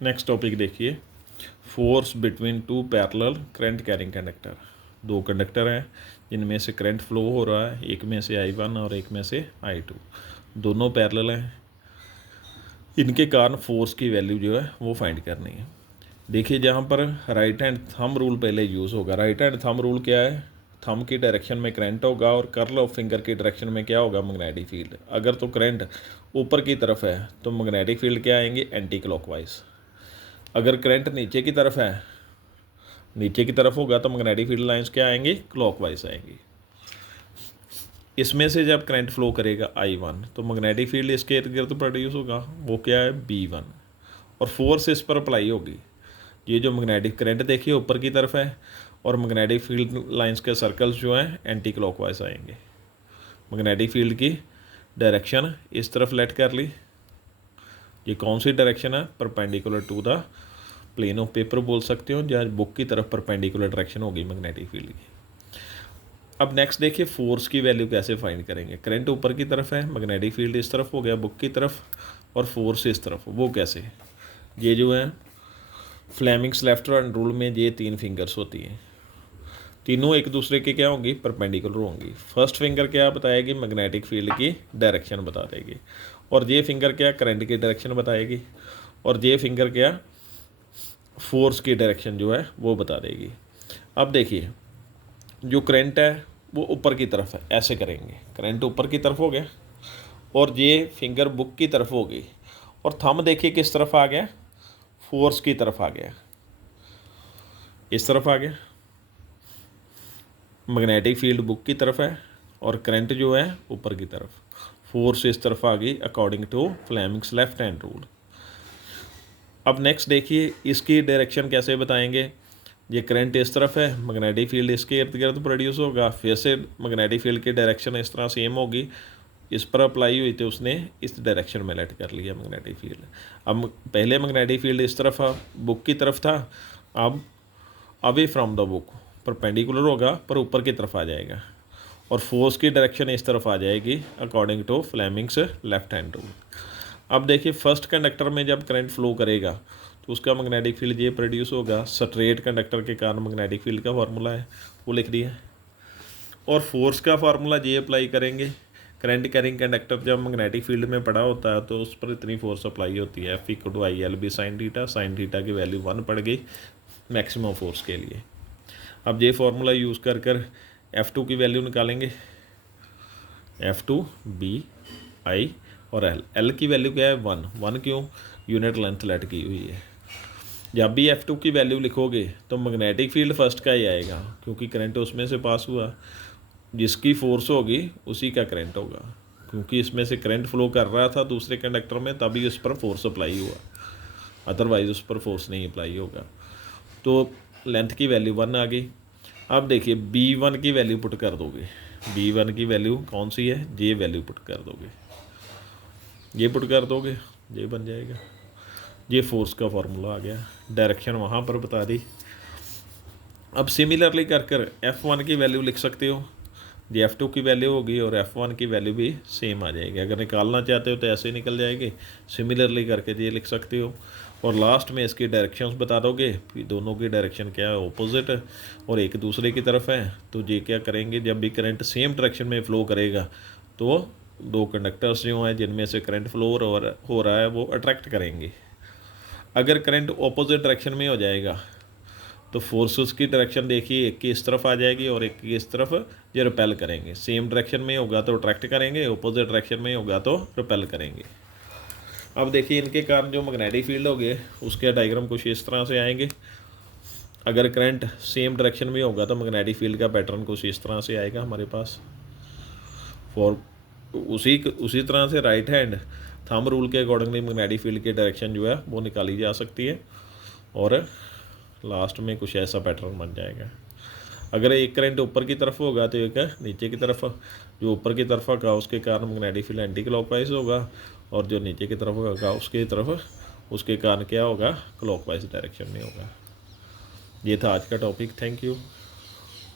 Next topic देखिए, force between two parallel current carrying conductor. दो conductor हैं जिनमें से करंट फ्लो हो रहा है, एक में से I1 और एक में से I2, दोनों पैरेलल हैं। इनके कारण फोर्स की वैल्यू जो है वो फाइंड करनी है। देखिए जहाँ पर राइट हैंड थंब रूल पहले यूज़ होगा। राइट हैंड थंब रूल क्या है? थंब की डायरेक्शन में करंट होगा और कर्ल ऑफ फिंगर की डायरेक्शन में क्या होगा? Magnetic field. अगर तो करंट ऊपर की तरफ है तो मैग्नेटिक फील्ड क्या आएंगे? Anti clockwise. अगर करंट नीचे की तरफ है, नीचे की तरफ होगा तो मैग्नेटिक फील्ड लाइंस क्या आएंगी? क्लॉकवाइज आएंगी। इसमें से जब करंट फ्लो करेगा I1 तो मैग्नेटिक फील्ड इसके इर्द गिर्द प्रोड्यूस होगा, वो क्या है? B1, और फोर्स इस पर अप्लाई होगी। ये जो मैग्नेटिक करंट देखिए ऊपर की तरफ है और मैग्नेटिक फील्ड लाइंस के सर्कल्स जो हैं एंटी क्लॉकवाइज आएंगे। मैग्नेटिक फील्ड की डायरेक्शन इस तरफ लेट कर ली। ये कौन सी डायरेक्शन है? Perpendicular to the plane of paper बोल सकते हो, जहाँ बुक की तरफ परपेंडिकुलर डायरेक्शन होगी मैग्नेटिक फील्ड की। अब नेक्स्ट देखिए फोर्स की वैल्यू कैसे फाइंड करेंगे। करंट ऊपर की तरफ है, मैग्नेटिक फील्ड इस तरफ हो गया बुक की तरफ, और फोर्स इस तरफ, वो कैसे? ये जो है फ्लेमिंग्स लेफ्ट हैंड रूल में ये 3 फिंगर्स होती हैं, तीनों एक दूसरे के क्या होंगी? परपेंडिकुलर होंगी। फर्स्ट फिंगर क्या बताएगी? मैग्नेटिक फील्ड की डायरेक्शन बता देगी, और ये फिंगर क्या? करंट की डायरेक्शन बताएगी, और ये फिंगर क्या? फोर्स की डायरेक्शन जो है वो बता देगी। अब देखिए जो करंट है वो ऊपर की तरफ है, ऐसे करेंगे, करंट ऊपर की तरफ हो गया और ये फिंगर बुक की तरफ हो गई, और थंब देखिए किस तरफ आ गया? फोर्स की तरफ आ गया, इस तरफ आ गया। मैग्नेटिक फील्ड बुक की तरफ है और करंट जो है ऊपर की तरफ, फोर्स इस तरफ आ गई according to Fleming's left hand rule. अब नेक्स्ट देखिए इसकी डायरेक्शन कैसे बताएंगे। ये करंट इस तरफ है, मैग्नेटिक फील्ड इसके इर्द गिर्द प्रोड्यूस होगा, फिर से मैग्नेटिक फील्ड की डायरेक्शन इस तरह सेम होगी, इस पर अप्लाई हुई तो उसने इस डायरेक्शन में लेट कर लिया मैग्नेटिक फील्ड। अब पहले मैग्नेटिक फील्ड इस तरफ बुक की तरफ था, अब away from the book perpendicular होगा पर ऊपर की तरफ आ जाएगा, और फोर्स की डायरेक्शन इस तरफ आ जाएगी according to Fleming's left hand rule. अब देखिए फर्स्ट कंडक्टर में जब करंट फ्लो करेगा तो उसका मैग्नेटिक फील्ड ये प्रोड्यूस होगा। स्ट्रेट कंडक्टर के कारण मैग्नेटिक फील्ड का फार्मूला है वो लिख दिया है, और फोर्स का फार्मूला ये अप्लाई करेंगे। करंट कैरिंग कंडक्टर जब मैग्नेटिक फील्ड में पड़ा होता है तो उस पर इतनी फोर्स अप्लाई होती है, F=ILB sin थीटा की वैल्यू 1 पड़ गई मैक्सिमम फोर्स के लिए। अब ये फार्मूला यूज़ कर कर F2 की वैल्यू निकालेंगे, F2 BI और L की वैल्यू क्या है? 1 क्यों? यूनिट लेंथ लेट की हुई है। जब भी F2 की वैल्यू लिखोगे तो मैग्नेटिक फील्ड फर्स्ट का ही आएगा क्योंकि करंट उसमें से पास हुआ, जिसकी फोर्स होगी उसी का करंट होगा, क्योंकि इसमें से करंट फ्लो कर रहा था दूसरे कंडक्टर में तभी उस पर फोर्स अप्लाई हुआ, अदरवाइज उस पर फोर्स नहीं अप्लाई होगा। तो लेंथ की वैल्यू 1 आ गई। अब देखिए B1 की वैल्यू पुट कर दोगे, B1 की वैल्यू कौन सी है? ये वैल्यू पुट कर दोगे, ये पुट कर दोगे, ये बन जाएगा। ये फोर्स का फार्मूला आ गया, डायरेक्शन वहाँ पर बता दी। अब सिमिलरली कर कर F1 की वैल्यू लिख सकते हो, ये F2 की वैल्यू होगी और F1 की वैल्यू भी सेम आ जाएगी। अगर निकालना चाहते हो तो ऐसे निकल जाएगी, सिमिलरली करके ये लिख सकते हो, और लास्ट में इसकी डायरेक्शंस बता दोगे कि दोनों की डायरेक्शन क्या है? ऑपोजिट और एक दूसरे की तरफ है। तो ये क्या करेंगे, जब भी करंट सेम डायरेक्शन में फ़्लो करेगा तो दो कंडक्टर्स जो हैं जिनमें से करंट फ्लो हो रहा है वो अट्रैक्ट करेंगे। अगर करंट ऑपोजिट डायरेक्शन में हो जाएगा तो फोर्सेस की डायरेक्शन देखिए, एक की इस तरफ आ जाएगी और एक की इस तरफ, ये रिपेल करेंगे। सेम डायरेक्शन में होगा तो अट्रैक्ट करेंगे, ऑपोजिट डायरेक्शन में होगा तो रिपेल करेंगे। अब देखिए इनके कारण जो मैग्नेटिक फील्ड हो गए उसके डायग्राम कुछ इस तरह से आएंगे। अगर करंट सेम डायरेक्शन में होगा तो मैग्नेटिक फील्ड का पैटर्न कुछ इस तरह से आएगा हमारे पास। फॉर उसी तरह से राइट हैंड थंब रूल के अकॉर्डिंगली मैग्नेटिक फील्ड की डायरेक्शन जो है वो निकाली जा सकती है, और लास्ट में कुछ ऐसा पैटर्न बन जाएगा। अगर एक करंट ऊपर की तरफ होगा तो एक नीचे की तरफ, जो ऊपर की तरफ होगा उसके कारण मैग्नेटिक फील्ड एंटी क्लॉकवाइज होगा, और जो नीचे की तरफ होगा उसके कारण क्या होगा? क्लॉकवाइज डायरेक्शन में होगा। ये था आज का टॉपिक। Thank you.